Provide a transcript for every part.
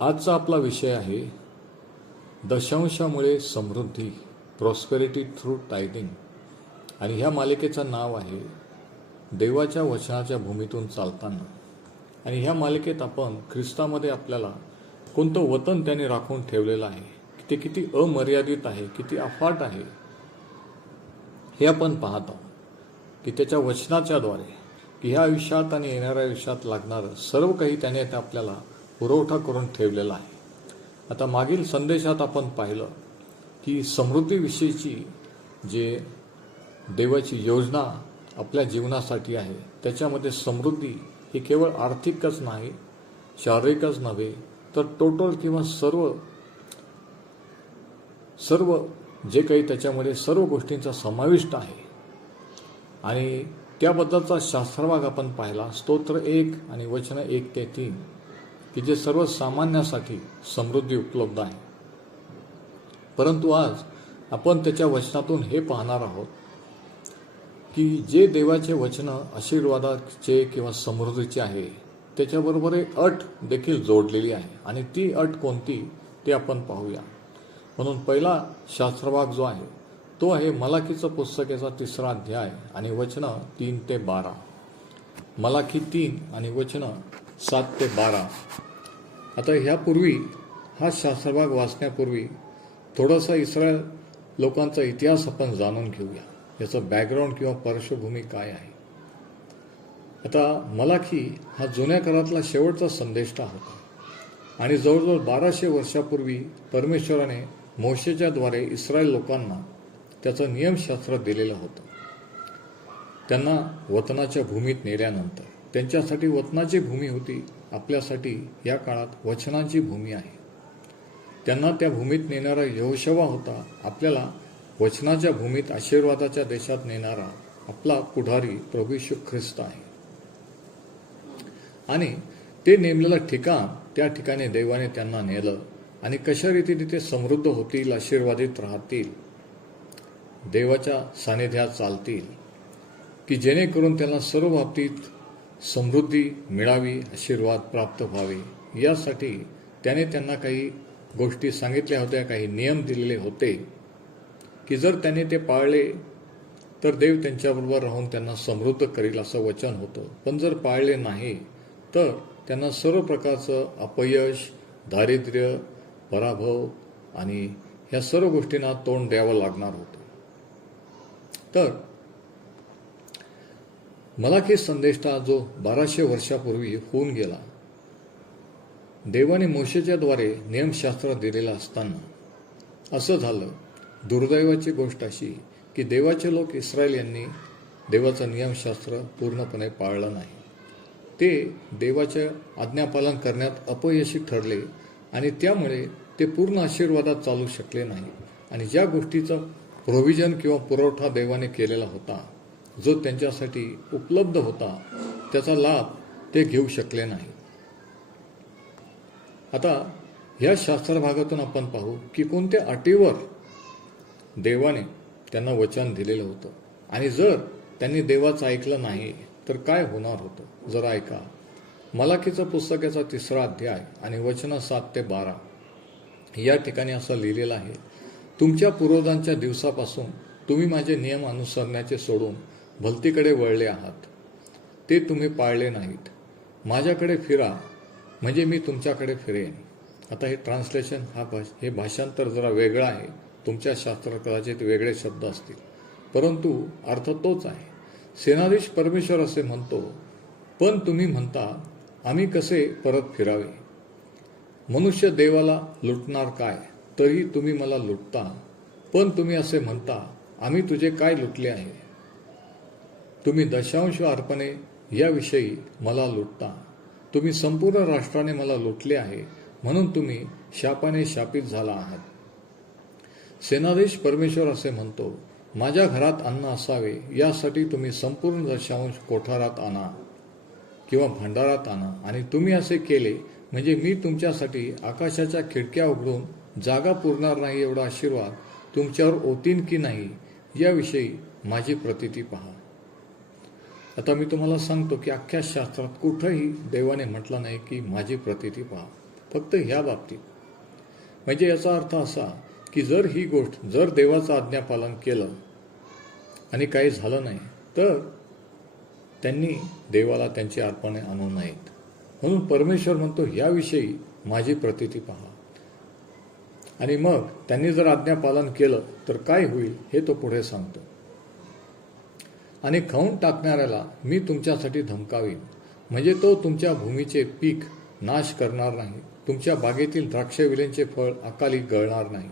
आजचा आपला विषय आहे दशांशामुळे समृद्धी, प्रॉस्पेरिटी थ्रू टायथिंग. आणि ह्या मालिकेचं नाव आहे देवाच्या वचनाच्या भूमीतून चालताना. आणि ह्या मालिकेत आपण ख्रिस्तामध्ये आपल्याला कोणतं वतन त्याने राखून ठेवलेलं आहे, ते किती अमर्यादित आहे, किती अफाट आहे, हे आपण पाहत आहोत की त्याच्या वचनाच्याद्वारे की ह्या आयुष्यात आणि येणाऱ्या आयुष्यात लागणारं सर्व काही त्याने आपल्याला पुरवठा करून ठेवलेला आहे. आता मागील संदेशात आपण पाहिलं की समृद्धीविषयीची जे देवाची योजना आपल्या जीवनासाठी आहे, त्याच्यामध्ये समृद्धी ही केवळ आर्थिकच नाही, शारीरिकच नव्हे, तर टोटल किंवा सर्व जे काही त्याच्यामध्ये सर्व गोष्टींचा समाविष्ट आहे. आणि त्याबद्दलचा शास्त्रभाग आपण पाहिला, स्तोत्र 1 आणि वचन 1 ते 3, की जे सर्वसामान्यासाठी समृद्धी उपलब्ध आहे. परंतु आज आपण त्याच्या वचनातून हे पाहणार आहोत की जे देवाचे वचन आशीर्वादाचे किंवा समृद्धीचे आहे, त्याच्याबरोबर एक अट देखील जोडलेली आहे. आणि ती अट कोणती ते आपण पाहूया. म्हणून पहिला शास्त्रभाग जो आहे तो आहे मलाकीचं पुस्तकाचा 3रा अध्याय आणि वचन 3 ते 12. मलाकी 3 आणि वचन 7 ते 12. आता ह्यापूर्वी हा शास्त्रभाग वाचण्यापूर्वी थोडासा इस्रायल लोकांचा इतिहास आपण जाणून घेऊया, याचं बॅकग्राऊंड किंवा पार्श्वभूमी काय आहे. आता मलाकी हा जुन्या काळातला शेवटचा संदेष्टा होता आणि जवळजवळ 1200 वर्षापूर्वी परमेश्वराने मोशेच्याद्वारे इस्रायल लोकांना त्याचं नियमशास्त्र दिलेलं होतं. त्यांना वतनाच्या भूमीत नेल्यानंतर त्यांच्यासाठी वतनाची भूमी होती, आपल्यासाठी या काळात वचनाची भूमी आहे. त्यांना त्या भूमीत नेणारा यहोशुवा होता, आपल्याला वचनाच्या भूमीत आशीर्वादाच्या देशात नेणारा आपला पुढारी प्रभू येशू ख्रिस्त आहे. आणि ते नेमलेलं ठिकाण, त्या ठिकाणी देवाने त्यांना नेलं आणि कशा रीतीने ते समृद्ध होतील, आशीर्वादित राहतील, देवाच्या सानिध्यात चालतील, की जेणेकरून त्यांना सर्व बाबतीत समृद्धी मिळावी, आशीर्वाद प्राप्त व्हावे, यासाठी त्याने त्यांना काही गोष्टी सांगितल्या होत्या, काही नियम दिलेले होते की जर त्यांनी ते पाळले तर देव त्यांच्याबरोबर राहून त्यांना समृद्ध करील, असं वचन होतं. पण जर पाळले नाही तर त्यांना सर्व प्रकारचं अपयश, दारिद्र्य, पराभव आणि ह्या सर्व गोष्टींना तोंड द्यावं लागणार होतं. तर मलाकी संदेष्टा जो 1200 वर्षापूर्वी होऊन गेला, देवाने मोशेच्याद्वारे नियमशास्त्र दिलेलं असताना असं झालं, दुर्दैवाची गोष्ट अशी की देवाचे लोक इस्रायल यांनी देवाचं नियमशास्त्र पूर्णपणे पाळलं नाही. ते देवाच्या आज्ञापालन करण्यात अपयशी ठरले आणि त्यामुळे ते पूर्ण आशीर्वादात चालू शकले नाही. आणि ज्या गोष्टीचा प्रोव्हिजन किंवा पुरवठा देवाने केलेला होता, जो त्यांच्यासाठी उपलब्ध होता, त्याचा लाभ ते घेऊ शकले नाही. आता ह्या शास्त्रभागातून आपण पाहू की कोणत्या अटीवर देवाने त्यांना वचन दिलेलं होतं आणि जर त्यांनी देवाचं ऐकलं नाही तर काय होणार होतं. जरा ऐका. मलाकीचं पुस्तकाचा 3रा अध्याय आणि वचन 7 ते 12 या ठिकाणी असं लिहिलेलं आहे, तुमच्या पूर्वजांच्या दिवसापासून तुम्ही माझे नियम अनुसरण्याचे सोडून भलतीकडे वळले आहात, ते तुम्ही पाळले नाहीत. माझ्याकडे फिरा म्हणजे मी तुमच्याकडे फिरेन. आता हे ट्रान्सलेशन हे भाषांतर जरा वेगळं आहे, तुमच्या शास्त्रात कदाचित वेगळे शब्द असतील, परंतु अर्थ तोच आहे. सेनाधीश परमेश्वर असे म्हणतो, पण तुम्ही म्हणता आम्ही कसे परत फिरावे. मनुष्य देवाला लुटणार काय, तरी तुम्ही मला लुटता. पण तुम्ही असे म्हणता, आम्ही तुझे काय लुटले आहे. तुम्ही दशांश अर्पणे याविषयी मला लुटता. तुम्ही संपूर्ण राष्ट्राने मला लुटले आहे, म्हणून तुम्ही शापाने शापित झाला आहात. सेनाधीश परमेश्वर असे म्हणतो, माझ्या घरात अन्न असावे यासाठी तुम्ही संपूर्ण दशांश कोठारात आणा किंवा भंडारात आणा. आणि तुम्ही असे केले म्हणजे मी तुमच्यासाठी आकाशाच्या खिडक्या उघडून जागा पुरणार नाही एवढा आशीर्वाद तुमच्यावर ओतीन की नाही, याविषयी माझी प्रतीती पहा. आता मी तुम्हाला सांगतो की अख्ख्या शास्त्रात कुठंही देवाने म्हटलं नाही की माझी प्रतीती पहा. फक्त ह्या बाबतीत. म्हणजे याचा अर्थ असा की जर ही गोष्ट, जर देवाचं आज्ञापालन केलं आणि काही झालं नाही, तर त्यांनी देवाला त्यांची अर्पणे आणू नयेत. म्हणून परमेश्वर म्हणतो ह्याविषयी माझी प्रतीती पहा. आणि मग त्यांनी जर आज्ञापालन केलं तर काय होईल हे तो पुढे सांगतो. आणि खाऊन टाकणाऱ्याला मी तुमच्यासाठी धमकावीन, म्हणजे तो तुमच्या भूमीचे पीक नाश करणार नाही, तुमच्या बागेतील द्राक्षविलेंचे फळ अकाली गळणार नाही.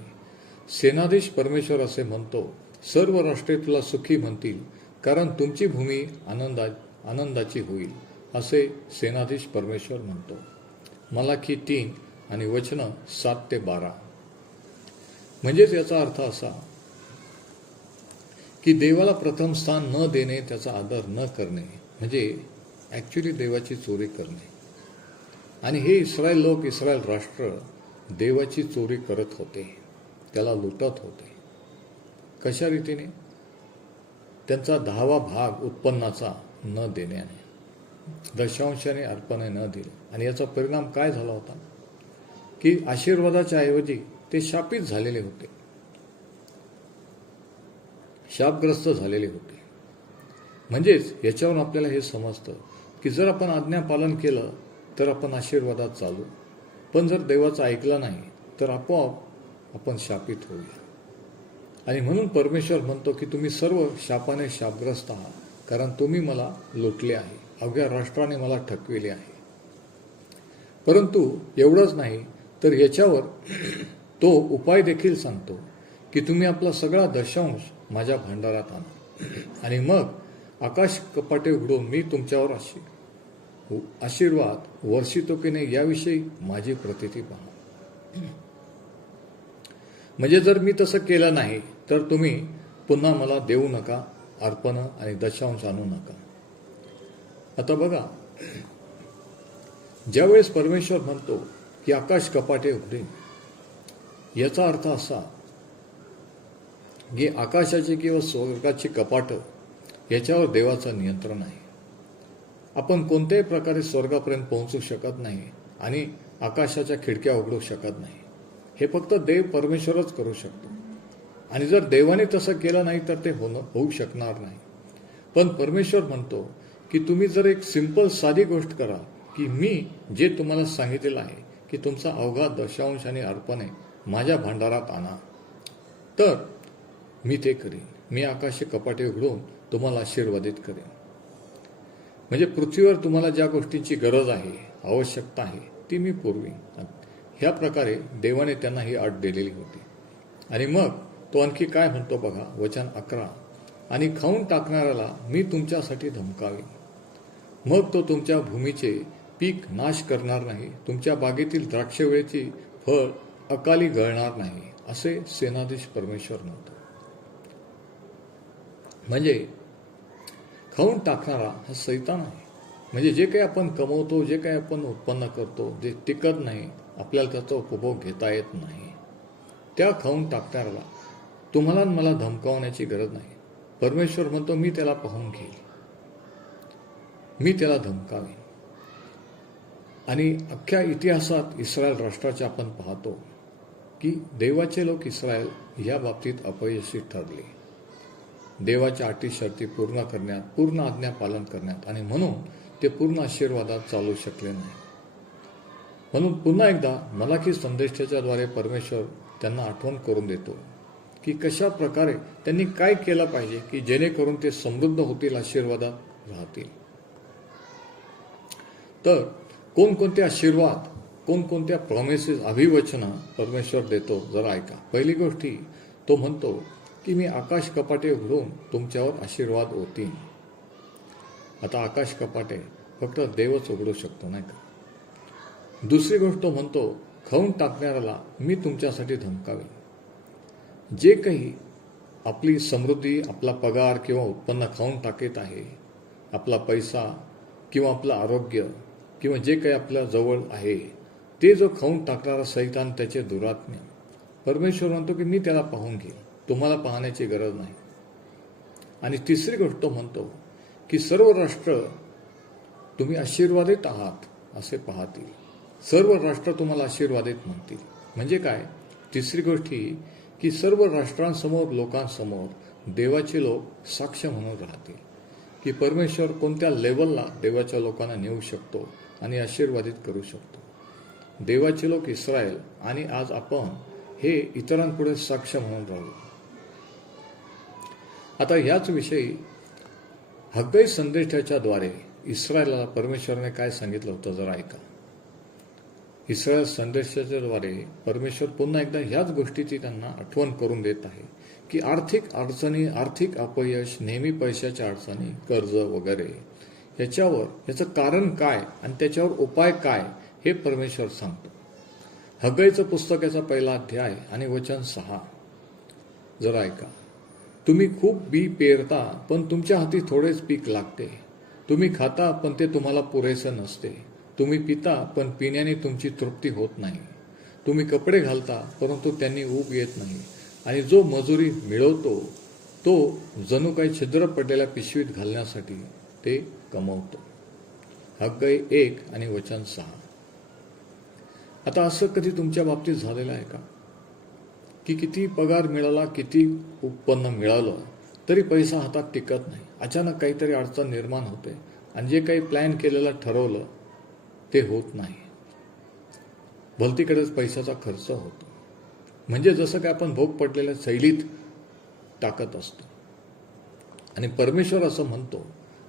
सेनाधीश परमेश्वर असे म्हणतो, सर्व राष्ट्रे तुला सुखी म्हणतील, कारण तुमची भूमी आनंदाची होईल, असे सेनाधीश परमेश्वर म्हणतो. मलाकी 3 आणि वचनं 7 ते 12. म्हणजेच याचा अर्थ असा की देवाला प्रथम स्थान न देणे, त्याचा आदर न करणे, म्हणजे ॲक्च्युली देवाची चोरी करणे. आणि हे इस्रायल लोक, इस्रायल राष्ट्र देवाची चोरी करत होते, त्याला लुटत होते. कशा रीतीने? त्यांचा 10वा भाग उत्पन्नाचा न देण्याने, दशांशाने अर्पणे न दिले. आणि याचा परिणाम काय झाला होता की आशीर्वादाच्या ऐवजी ते शापित झालेले होते, शापग्रस्त झालेले होते. म्हणजेच याच्यावरून आपल्याला हे समजतं की जर आपण आज्ञापालन केलं तर आपण आशीर्वादात चालू, पण जर देवाचं ऐकलं नाही तर आपोआप आपण शापित होऊया. आणि म्हणून परमेश्वर म्हणतो की तुम्ही सर्व शापाने शापग्रस्त आहात, कारण तुम्ही मला लुटले आहे, अवघ्या राष्ट्राने मला ठकविले आहे. परंतु एवढंच नाही तर याच्यावर तो उपाय देखील सांगतो की तुम्ही आपला सगळा दशांश माझ्या भांडारात आणा, आणि मग आकाश कपाटे उघडून मी तुमच्यावर आशीर्वाद वर्षितो की नाही याविषयी माझी प्रतीती पहा. म्हणजे जर मी तसं केलं नाही तर तुम्ही पुन्हा मला देऊ नका, अर्पण आणि दशांश आणू नका. आता बघा, ज्यावेळेस परमेश्वर म्हणतो की आकाश कपाटे उघडीन, याचा अर्थ असा की आकाशाची किंवा स्वर्गाची कपाटं याच्यावर देवाचं नियंत्रण आहे. आपण कोणत्याही प्रकारे स्वर्गापर्यंत पोहोचू शकत नाही आणि आकाशाच्या खिडक्या उघडू शकत नाही. हे फक्त देव परमेश्वरच करू शकतो. आणि जर देवाने तसं केलं नाही तर ते होऊ शकणार नाही. पण परमेश्वर म्हणतो की तुम्ही जर एक सिंपल साधी गोष्ट करा की मी जे तुम्हाला सांगितलेलं आहे की तुमचा अवघा दशांश आणि अर्पणे माझ्या भांडारात आणा, तर मी ते करीन. मी आकाशी कपाटे उघडून तुम्हाला आशीर्वादित करेन. म्हणजे पृथ्वीवर तुम्हाला ज्या गोष्टींची गरज आहे, आवश्यकता आहे, ती मी पुरवीन. ह्या प्रकारे देवाने त्यांना ही अट दिलेली होती. आणि मग तो आणखी काय म्हणतो बघा, वचन 11, आणि खाऊन टाकणाऱ्याला मी तुमच्यासाठी धमकावीन, मग तो तुमच्या भूमीचे पीक नाश करणार नाही, तुमच्या बागेतील द्राक्षवेळेची फळ अकाली गळणार नाही, असे सेनाधीश परमेश्वर म्हणतो. म्हणजे खाऊन टाकणारा हा सैतान आहे. म्हणजे जे काही आपण कमवतो, जे काही आपण उत्पन्न करतो, जे टिकत नाही, आपल्याला त्याचा उपभोग घेता येत नाही, त्या खाऊन टाकणाऱ्याला तुम्हाला मला धमकावण्याची गरज नाही. परमेश्वर म्हणतो मी त्याला पाहून घेईल, मी त्याला धमकावेन. आणि अख्ख्या इतिहासात इस्रायल राष्ट्राचे आपण पाहतो की देवाचे लोक इस्रायल या बाबतीत अपयशी ठरले, देवाच्या अटी शर्ती पूर्ण करण्यात, पूर्ण आज्ञा पालन करण्यात, आणि म्हणून ते पूर्ण आशीर्वादात चालू शकले नाही. म्हणून पुन्हा एकदा मलाकी संदेशाच्याद्वारे परमेश्वर त्यांना आठवण करून देतो की कशा प्रकारे त्यांनी काय केलं पाहिजे की जेणेकरून ते समृद्ध होतील, आशीर्वादात राहतील. तर कोणकोणते आशीर्वाद, कोणकोणत्या प्रॉमिसेस, अभिवचनं परमेश्वर देतो जरा ऐका. पहिली गोष्टी तो म्हणतो की मी आकाश कपाटे उघडून तुमच्यावर आशीर्वाद ओतीन. आता आकाश कपाटे फक्त देवच उघडू शकतो, नाही का? दुसरी गोष्ट तो म्हणतो खाऊन टाकणाऱ्याला मी तुमच्यासाठी धमकावेन. जे काही आपली समृद्धी, आपला पगार किंवा उत्पन्न खाऊन टाकीत आहे, आपला पैसा किंवा आपलं आरोग्य किंवा जे काही आपल्या जवळ आहे, ते जो खाऊन टाकणारा सैतान, त्याचे दुरात्म्य, परमेश्वर म्हणतो की मी त्याला पाहून घेईन, तुम्हाला पाहण्याची गरज नाही. आणि तिसरी गोष्ट तो म्हणतो की सर्व राष्ट्र तुम्ही आशीर्वादित आहात असे पाहतील. सर्व राष्ट्र तुम्हाला आशीर्वादित म्हणतील. म्हणजे काय? तिसरी गोष्ट ही की सर्व राष्ट्रांसमोर, लोकांसमोर देवाचे लोक साक्ष म्हणून राहतील की परमेश्वर कोणत्या लेवलला देवाच्या लोकांना नेऊ शकतो आणि आशीर्वादित करू शकतो. देवाचे लोक इस्रायल आणि आज आपण हे इतरांपुढे साक्ष म्हणून राहू. आता याच विषयी हग्गई संदेशाच्या द्वारे इस्रायलला परमेश्वराने काय सांगितलं होतं जरा ऐका. इस्रायल संदेशाच्या द्वारे परमेश्वर पुन्हा एकदा ह्याच गोष्टीची त्यांना आठवण करून देत आहे की आर्थिक अडचणी, आर्थिक अपयश, नेहमी पैशाच्या अडचणी, कर्ज वगैरे याचं कारण काय आणि त्याच्यावर उपाय काय हे परमेश्वर सांगतो. हग्गईचं पुस्तक याचा पहिला अध्याय आणि वचन 6 जरा ऐका. तुम्ही खूप बी पेरता पण तुमच्या हाती थोडेच पीक लागते. तुम्ही खाता पण ते तुम्हाला पुरेसं नसते. तुम्ही पिता पण पिण्याने तुमची तृप्ती होत नाही. तुम्ही कपडे घालता परंतु त्यांनी ऊब येत नाही. आणि जो मजुरी मिळवतो तो जणू काही छिद्र पडलेल्या पिशवीत घालण्यासाठी ते कमवतो. हग्गई 1 आणि वचन 6. आता असं कधी तुमच्या बाबतीत झालेलं आहे का की किती पगार मिळाला, किती उत्पन्न मिळालं तरी पैसा हातात टिकत नाही. अचानक काहीतरी अडचण निर्माण होते आणि जे काही प्लॅन केलेलं ठरवलं ते होत नाही. भलतीकडेच पैशाचा खर्च होतो. म्हणजे जसं काय आपण भोग पडलेल्या शैलीत टाकत असतो. आणि परमेश्वर असं म्हणतो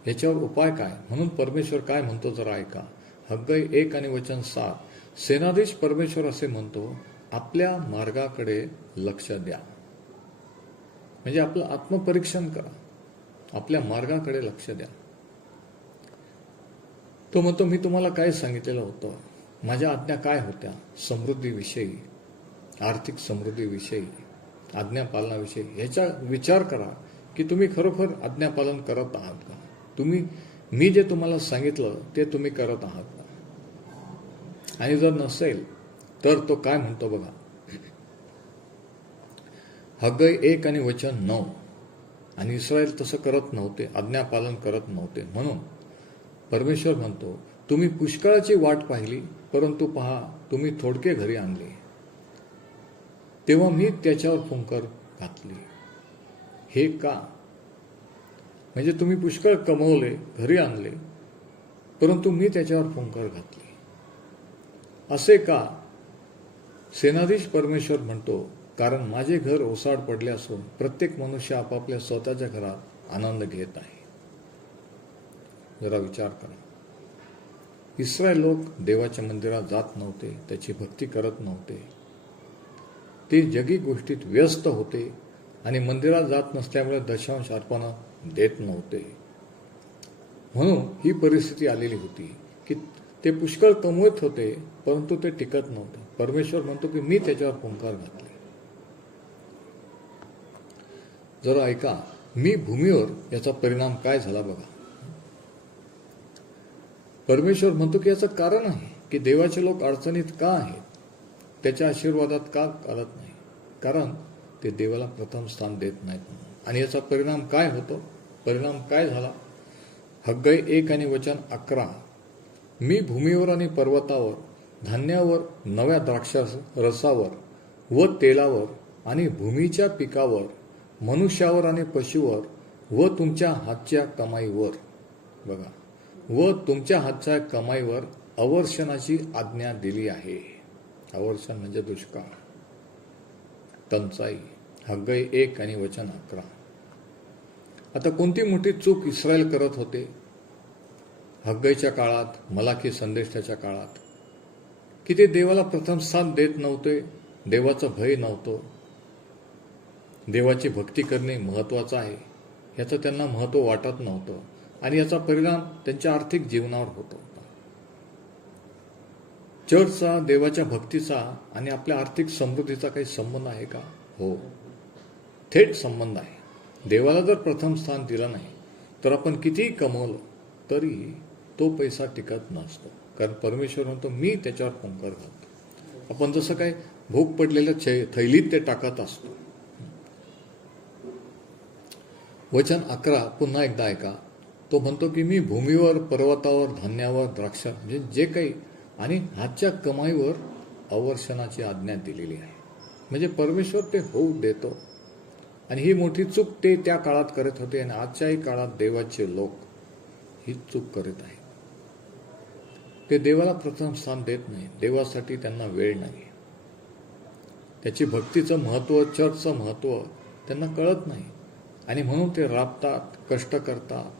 याच्यावर उपाय काय? म्हणून परमेश्वर काय म्हणतो जरा ऐका. हग्गई 1 आणि वचन 7. सेनाधीश परमेश्वर असे म्हणतो, आपल्या मार्गाकडे लक्ष द्या. म्हणजे आपलं आत्मपरीक्षण करा, आपल्या मार्गाकडे लक्ष द्या. तो म्हणतो, मी तुम्हाला काय सांगितलेलं होतं, माझ्या आज्ञा काय होत्या, समृद्धीविषयी, आर्थिक समृद्धीविषयी, आज्ञापालनाविषयी. ह्याचा विचार करा की तुम्ही खरोखर आज्ञापालन करत आहात का. मी जे तुम्हाला सांगितलं ते तुम्ही करत आहात का. आणि जर नसेल तर तो काय म्हणतो बघा. हग्गई 1 आणि वचन 9. आणि इस्रायल तसं करत नव्हते, आज्ञापालन करत नव्हते. म्हणून परमेश्वर म्हणतो, तुम्ही पुष्कळाची वाट पाहिली परंतु पहा तुम्ही थोडके घरी आणले. तेव्हा मी त्याच्यावर फुंकर घातली. हे का? म्हणजे तुम्ही पुष्कळ कमवले, घरी आणले, परंतु मी त्याच्यावर फुंकर घातली. असे का? सेनाधीश परमेश्वर म्हणतो, कारण माझे घर ओसाड पडले असून प्रत्येक मनुष्य आपापल्या स्वतःच्या घरात आनंद घेत आहे. जरा विचार करा. इस्रायल लोक देवाच्या मंदिरात जात नव्हते, त्याची भक्ती करत नव्हते. ते जगी गोष्टीत व्यस्त होते आणि मंदिरात जात नसल्यामुळे दशांश अर्पण देत नव्हते. म्हणून ही परिस्थिती आलेली होती की ते पुष्कळ कमवत होते परंतु ते टिकत नव्हते. परमेश्वर म्हणतो की मी त्याच्यावर फुंकार घातले. जरा ऐका, मी भूमीवर याचा परिणाम काय झाला बघा. परमेश्वर म्हणतो की याचं कारण आहे की देवाचे लोक अडचणीत का आहेत, त्याच्या आशीर्वादात का चालत नाही, कारण ते देवाला प्रथम स्थान देत नाहीत. आणि याचा परिणाम काय होतो? परिणाम काय झाला? हग्गई 1 आणि वचन 11. मी भूमीवर आणि पर्वतावर, धान्यावर, नव्या द्राक्षा रसावर व तेलावर आणि भूमीच्या पिकावर, मनुष्यावर आणि पशुवर व तुमच्या हातच्या कमाईवर, बघा, व तुमच्या हातच्या कमाईवर अवर्षणाची आज्ञा दिली आहे. अवर्षण म्हणजे दुष्काळ, टंचाई. हग्गई 1 आणि वचन 11. आता कोणती मोठी चूक इस्रायल करत होते हग्गईच्या काळात, मलाकी संदेशाच्या काळात, की ते देवाला प्रथम स्थान देत नव्हते, देवाचं भय नव्हतं, देवाची भक्ती करणे महत्त्वाचं आहे याचं त्यांना महत्त्व वाटत नव्हतं. आणि याचा परिणाम त्यांच्या आर्थिक जीवनावर होत होता. चर्चचा, देवाच्या भक्तीचा आणि आपल्या आर्थिक समृद्धीचा काही संबंध आहे का? हो, थेट संबंध आहे. देवाला जर प्रथम स्थान दिलं नाही तर आपण कितीही कमवलं तरी तो पैसा टिकत नसतो. कारण परमेश्वर म्हणतो मी त्याच्यावर फुंकर घालतो. आपण जसं काय भोग पडलेल्या थैलीत ते टाकत असतो. वचन 11 पुन्हा एकदा ऐका. तो म्हणतो की मी भूमीवर, पर्वतावर, धान्यावर, द्राक्षा, म्हणजे जे काही आणि हातच्या कमाईवर अवर्षणाची आज्ञा दिलेली आहे. म्हणजे परमेश्वर ते होऊ देतो. आणि ही मोठी चूक ते त्या काळात करत होते आणि आजच्याही काळात देवाचे लोक ही चूक करत आहेत. ते देवाला प्रथम स्थान देत नाही. देवासाठी त्यांना वेळ नाही. त्याची भक्तीचं महत्त्व, चर्चचं महत्त्व त्यांना कळत नाही. आणि म्हणून ते राबतात, कष्ट करतात,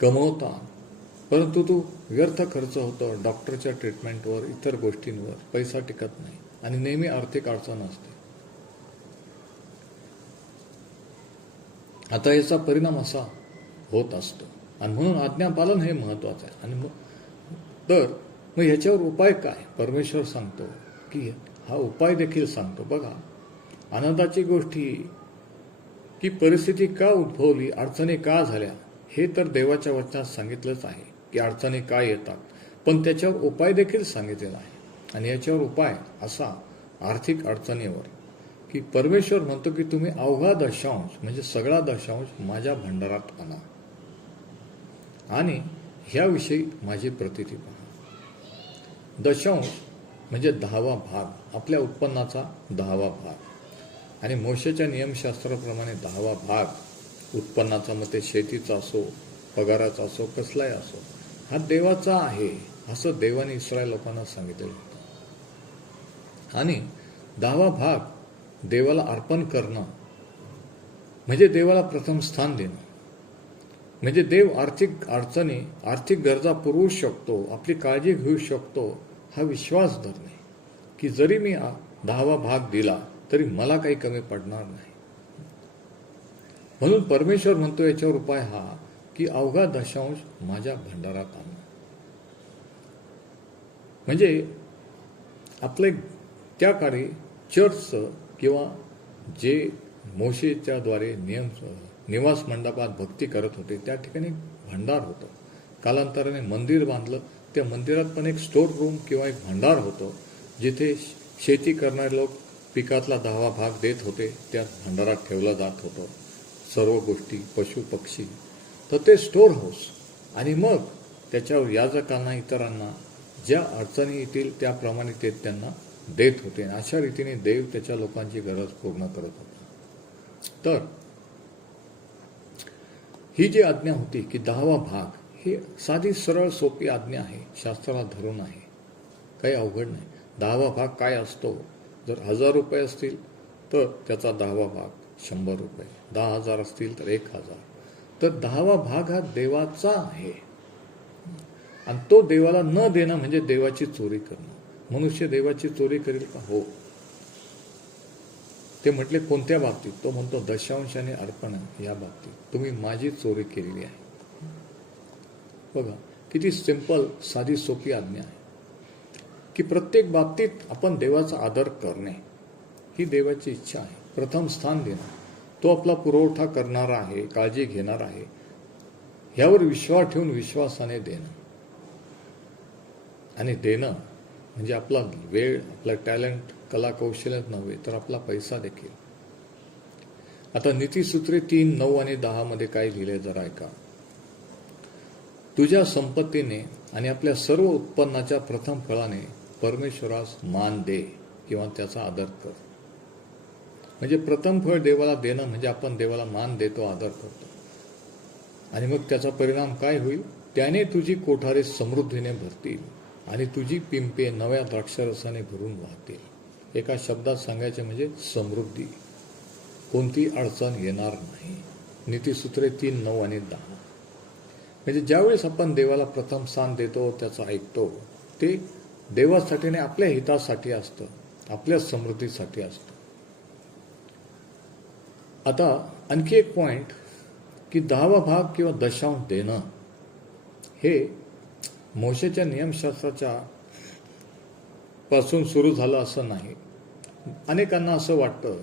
कमवतात, परंतु तो व्यर्थ खर्च होतो. डॉक्टरच्या ट्रीटमेंटवर, इतर गोष्टींवर पैसा टिकत नाही आणि नेहमी आर्थिक अडचण असते. आता याचा परिणाम असा होत असतो. आणि म्हणून आज्ञापालन हे महत्त्वाचं आहे. आणि मग ह्याच्यावर उपाय काय? परमेश्वर सांगतो की हा उपाय देखील सांगतो. बघा, आनंदाची गोष्ट ही की परिस्थिती का उद्भवली, अडचणी का झाल्या, हे तर देवाच्या वचनात सांगितलंच आहे की अडचणी का येतात. पण त्याच्यावर उपाय देखील सांगितलेला आहे. आणि याच्यावर उपाय असा आर्थिक अडचणीवर की परमेश्वर म्हणतो की तुम्ही अवघा दशांश म्हणजे सगळा दशांश माझ्या भंडारात आणा आणि ह्याविषयी माझी प्रतीती पहा. दशांश म्हणजे 10वा भाग, आपल्या उत्पन्नाचा 10वा भाग. आणि मोशेच्या नियमशास्त्राप्रमाणे 10वा भाग उत्पन्नाचा, मग ते शेतीचा असो, पगाराचा असो, कसलाही असो, हा देवाचा आहे असं देवाने इस्रायल लोकांना सांगितलेलं होतं. आणि 10वा भाग देवाला अर्पण करणं म्हणजे देवाला प्रथम स्थान देणं. म्हणजे देव आर्थिक अडचणी, आर्थिक गरजा पुरवू शकतो, आपली काळजी घेऊ शकतो, हा विश्वास धरणे की जरी मी 10वा भाग दिला तरी मला काही कमी पडणार नाही. म्हणून परमेश्वर म्हणतो याच्यावर उपाय हा की अवघा दशांश माझ्या भंडारात आणा. म्हणजे आपले त्या काळी चर्चचं किंवा जे मोशेच्या द्वारे निवास मंडपात भक्ती करत होते त्या ठिकाणी भंडार होतं. कालांतराने मंदिर बांधलं. त्या मंदिरात पण एक स्टोर रूम किंवा एक भंडार होतं, जिथे शेती करणारे लोक पिकातला 10वा भाग देत होते. त्यात भंडारात ठेवलं जात होतं सर्व गोष्टी, पशु पक्षी. तर ते स्टोर हाऊस. आणि मग त्याच्यावर याजकांना, इतरांना ज्या अडचणी येतील त्याप्रमाणे ते त्यांना देत होते. अशा रीतीने देव त्याच्या लोकांची गरज पूर्ण करत होता. तर ही जी आज्ञा होती की 10वा भाग, ही साधी सरळ सोपी आज्ञा आहे, शास्त्राला धरून आहे, काही अवघड नाही. 10वा भाग काय असतो? जर 1000 रुपये असतील तर त्याचा 10वा भाग 100 रुपये, 10,000 असतील तर 1,000. तर 10वा भाग हा देवाचा आहे. आणि तो देवाला न देणं म्हणजे देवाची चोरी करणं. मनुष्य देवाची चोरी करेल का? हो. ते म्हटले कोणत्या बाबतीत? तो म्हणतो दशांश आणि अर्पण या बाबतीत तुम्ही माझी चोरी केलेली आहे. बघा किती सिंपल, साधी सोपी आज्ञा आहे की प्रत्येक बाबतीत आपण देवाचा आदर करणे ही देवाची इच्छा आहे. प्रथम स्थान देणं, तो आपला पुरवठा करणारा आहे, काळजी घेणार आहे, ह्यावर विश्वास ठेवून विश्वासाने देणं. आणि देणं म्हणजे आपला वेळ, आपला टॅलेंट, कला कौशल्य नव्हे तर आपला पैसा देखील. आता नीतिसूत्रे 3, 9 आणि 10 मध्ये काय लिहिले जरा ऐका. तुझ्या संपत्तीने आणि आपल्या सर्व उत्पन्नाच्या प्रथम फळाने परमेश्वरास मान दे किंवा त्याचा आदर कर. म्हणजे प्रथम फळ देवाला देणं म्हणजे आपण देवाला मान देतो, आदर करतो. आणि मग त्याचा परिणाम काय होईल? त्याने तुझी कोठारे समृद्धीने भरतील आणि तुझी पिंपे नव्या द्राक्षरसाने भरून वाहतील. एका शब्दात सांगायचे म्हणजे समृद्धी. कोणती अडचण येणार नाही. नीतिसूत्रे 3, 9 आणि 10. म्हणजे ज्यावेळेस आपण देवाला प्रथम स्थान देतो, त्याचं ऐकतो, ते देवासाठी नाही, आपल्या हितासाठी असतं, आपल्या समृद्धीसाठी असतं. आता आणखी एक पॉइंट की 10वा भाग किंवा दशांश देणं हे मोशेच्या नियमशास्त्राच्या पासून सुरू झालं असं नाही. अनेकांना असं वाटतं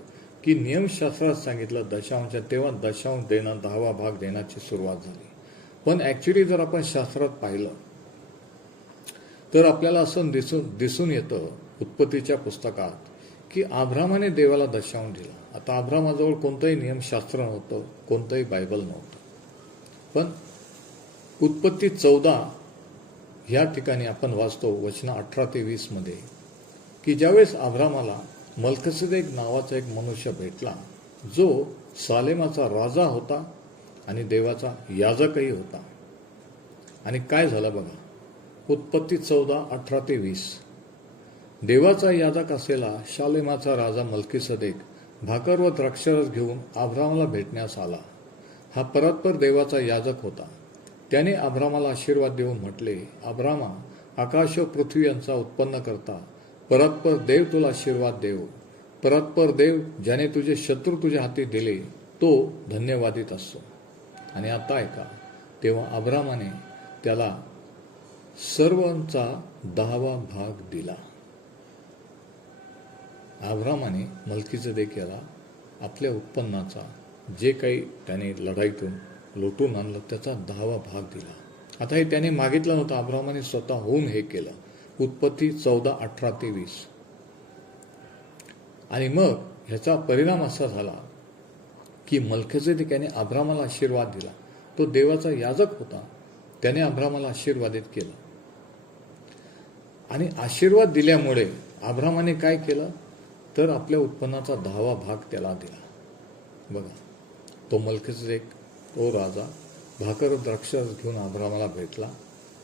की नियमशास्त्रात सांगितलं दशांश, तेव्हा दशांश देणं, 10वा भाग देण्याची सुरुवात झाली. पण ॲक्च्युली जर आपण शास्त्रात पाहिलं तर आपल्याला असं दिसून येतं उत्पत्तीच्या पुस्तकात की अब्रामाने देवाला दशांश दिला. आता अब्रामाजवळ कोणतंही नियमशास्त्र नव्हतं, कोणतंही बायबल नव्हतं. पण उत्पत्ती 14 ह्या ठिकाणी आपण वाचतो वचन 18 ते 20 मध्ये की ज्यावेळेस अब्रामाला मल्कसेदेक नावाचा एक मनुष्य भेटला, जो सालेमाचा राजा होता आणि देवाचा याजकही होता. आणि काय झालं बघा, उत्पत्ती 14:18 ते 20. देवाचा याजक असलेला शालेमाचा राजा मल्कीसदेक भाकर व द्राक्षरस घेऊन अब्रामाला भेटण्यास आला. हा परस्पर देवाचा याजक होता. त्याने अब्रामाला आशीर्वाद देऊन म्हटले, अब्रामा, आकाश व पृथ्वी यांचा उत्पन्न करता परस्पर देव तुला आशीर्वाद देव. परस्पर देव ज्याने तुझे शत्रू तुझ्या हाती दिले तो धन्यवादित असतो. आणि आता ऐका, तेव्हा अब्रामाने त्याला सर्वांचा 10वा भाग दिला. अब्रामाने मल्कीसदेक याला आपल्या उत्पन्नाचा, जे काही त्याने लढाईतून लुटून आणलं, त्याचा 10वा भाग दिला. आता हे त्याने मागितलं नव्हतं, अब्रामाने स्वतःहून हे केलं. उत्पत्ती 14:18 ते 20. आणि मग ह्याचा परिणाम असा झाला की मल्कीसदेक याने अब्रामाला आशीर्वाद दिला. तो देवाचा याजक होता, त्याने अब्रामाला आशीर्वादित केलं. आणि आशीर्वाद दिल्यामुळे अब्रामाने काय केलं तर आपल्या उत्पन्नाचा 10वा भाग त्याला दिला. बघा, तो मल्कीसदेक, तो राजा भाकर द्राक्षरस घेऊन अब्रामाला भेटला.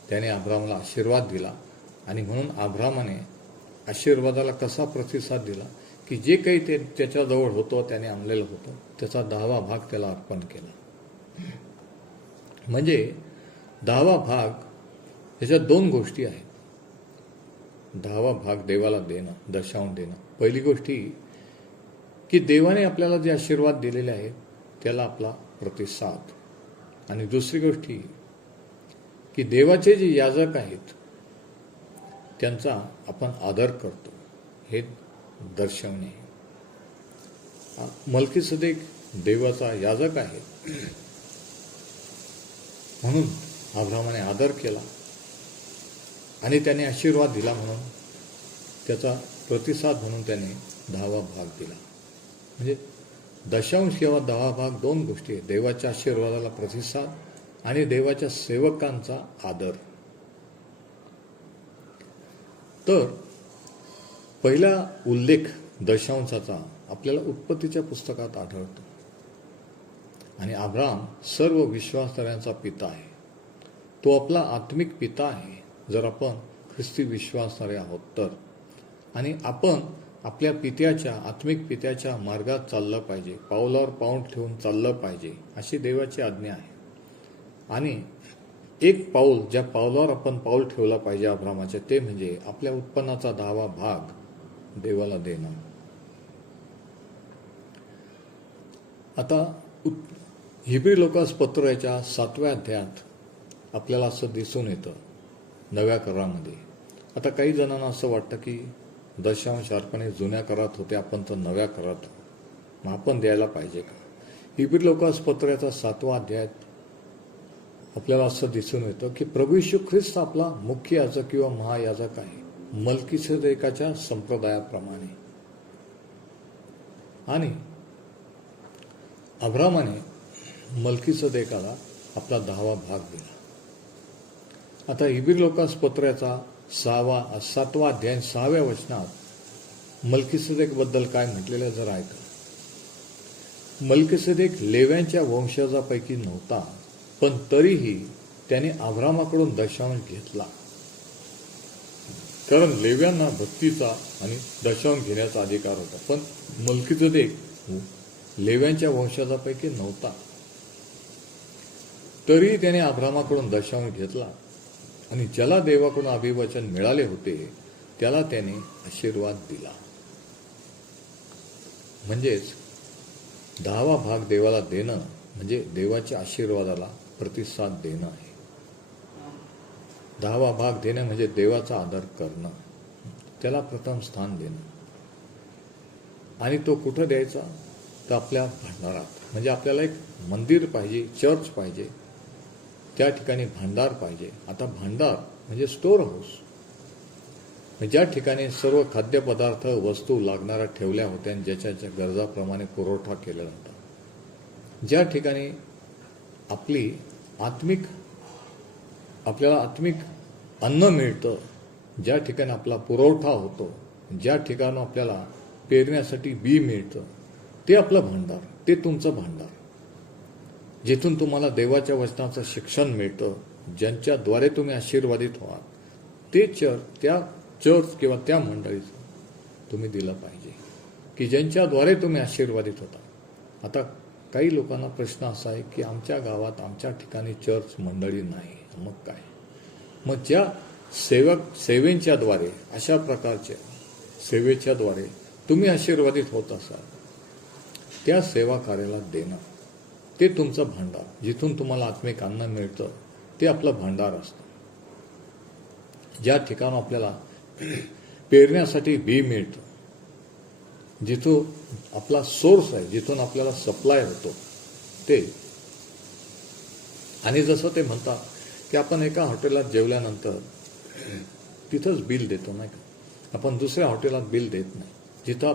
त्याने अब्रामाला आशीर्वाद दिला. आणि म्हणून अब्रामाने आशीर्वादाला कसा प्रतिसाद दिला की जे काही ते त्याच्याजवळ होतं, त्याने आणलेलं होतं, त्याचा 10वा भाग त्याला अर्पण केला. म्हणजे 10वा भाग, ह्याच्यात 2 गोष्टी आहेत. 10वा भाग देवाला देणं, दशांश देणं. पहिली गोष्टी की देवाने आपल्याला जे आशीर्वाद दिलेले आहेत त्याला आपला प्रतिसाद. आणि दुसरी गोष्टी की देवाचे जे याजक आहेत त्यांचा आपण आदर करतो, हे दर्शवणे. मल्कीसदेक देवाचा याजक आहे, म्हणून अब्रामाने आदर केला आणि त्याने आशीर्वाद दिला, म्हणून त्याचा प्रतिसाद म्हणून त्याने 10वा भाग दिला. म्हणजे दशांश किंवा 10वा भाग 2 गोष्टी आहेत. देवाच्या आशीर्वादाला प्रतिसाद आणि देवाच्या सेवकांचा आदर. तर पहिला उल्लेख दशांशाचा आपल्याला उत्पत्तीच्या पुस्तकात आढळतो. आणि अब्राम सर्व विश्वासधाऱ्यांचा पिता आहे. तो आपला आत्मिक पिता आहे जर आपण ख्रिस्ती विश्वासधारे आहोत तर. आणि आपण आपल्या पित्याच्या, आत्मिक पित्याच्या मार्गात चाललं पाहिजे, पावलावर पाऊल ठेवून चाललं पाहिजे, अशी देवाची आज्ञा आहे. आणि एक पाऊल, ज्या पावलावर आपण पाऊल ठेवला पाहिजे अब्रामाचे, ते म्हणजे आपल्या उत्पन्नाचा 10वा भाग देवाला देणं. आता हिब्री लोकास पत्र याच्या 7व्या अध्यायात आपल्याला असं दिसून येतं नव्या करारामध्ये. आता काही जणांना असं वाटतं की दशांश अर्पणे जुन्या करारात होते, आपण तर नव्या करारात आहोत, मग आपण द्यायला पाहिजे का? हिब्री लोकास पत्र याचा 7वा अध्यायात आपल्याला असं दिसून येतं की प्रभू येशू ख्रिस्त आपला मुख्य याजक किंवा महायाजक आहे मल्कीसदेकाच्या संप्रदायाप्रमाणे. आणि अब्रामाने मल्कीसदेकाला आपला 10वा भाग दिला. आता हिब्री लोकास पत्राचा 7वा अध्याय 6व्या वचनात मल्कीसदेकबद्दल काय म्हटलेलं आहे जरा ऐका. मल्कीसदेक लेव्यांच्या वंशजापैकी नव्हता, पण तरीही त्याने अब्रामाकडून दशांश घेतला. कारण लेव्यांना भक्तीचा आणि दशांश घेण्याचा अधिकार होता, पण मल्कीसदेक लेव्यांच्या वंशजापैकी नव्हता. तरीही त्याने अब्रामाकडून दशांश घेतला आणि ज्याला देवाकडून अभिवचन मिळाले होते त्याला त्याने आशीर्वाद दिला. म्हणजेच 10वा भाग देवाला देणं म्हणजे देवाच्या आशीर्वादाला प्रतिसाद देणं आहे. 10वा भाग देणं म्हणजे देवाचा आदर करणं, त्याला प्रथम स्थान देणं. आणि तो कुठं द्यायचा तर आपल्या भांडारात. म्हणजे आपल्याला एक मंदिर पाहिजे, चर्च पाहिजे, त्या ठिकाणी भांडार पाहिजे. आता भांडार म्हणजे स्टोर हाऊस, ज्या ठिकाणी सर्व खाद्यपदार्थ, वस्तू लागणाऱ्या ठेवल्या होत्या आणि ज्याच्या गरजाप्रमाणे पुरवठा केलेला होता. ज्या ठिकाणी आपल्याला आत्मिक अन्न मिळतं, ज्या ठिकाणी आपला पुरवठा होतो, ज्या ठिकाणी आपल्याला पेरण्यासाठी बी मिळतं, ते आपलं भांडार, ते तुमचं भांडार. जिथून तुम्हाला देवाच्या वचनाचं शिक्षण मिळतं, ज्यांच्याद्वारे तुम्ही आशीर्वादित व्हाल, ते त्या चर्च किंवा त्या मंडळीचं तुम्ही दिलं पाहिजे की ज्यांच्याद्वारे तुम्ही आशीर्वादित होता. आता काही लोकांना प्रश्न असा आहे की आमच्या गावात, आमच्या ठिकाणी चर्च मंडळी नाही, मग काय? मग ज्या सेवेच्याद्वारे, अशा प्रकारच्या सेवेच्याद्वारे तुम्ही आशीर्वादित होत असाल, त्या सेवा कार्याला देणं, ते तुमचं भांडार. जिथून तुम्हाला आत्मिक अन्न मिळतं, ते आपलं भांडार असतं. ज्या ठिकाणी आपल्याला पेरण्यासाठी बी मिळतं, जिथून आपला सोर्स आहे, जिथून आपल्याला सप्लाय होतो, ते. आणि जसं ते म्हणतात की आपण एका हॉटेलात जेवल्यानंतर तिथंच बिल देतो, नाही का? आपण दुसऱ्या हॉटेलात बिल देत नाही. जिथं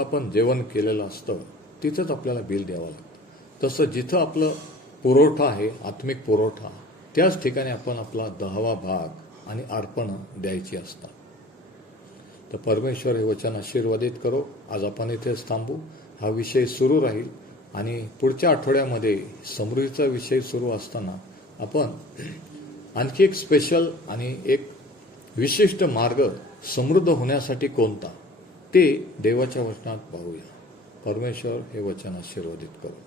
आपण जेवण केलेलं असतं, तिथंच आपल्याला बिल द्यावं लागतं. तसं जिथं आपलं पुरवठा आहे, आत्मिक पुरवठा, त्याच ठिकाणी आपण आपला 10वा भाग आणि अर्पणं द्यायची असतात. तर परमेश्वर हे वचन आशीर्वादित करो. आज आपण इथेच थांबू. हा विषय सुरू राहील आणि पुढच्या आठवड्यामध्ये समृद्धीचा विषय सुरू असताना आपण आणखी एक स्पेशल आणि एक विशिष्ट मार्ग समृद्ध होण्यासाठी कोणता, ते देवाच्या वचनात पाहूया. परमेश्वर हे वचन आशीर्वादित करो.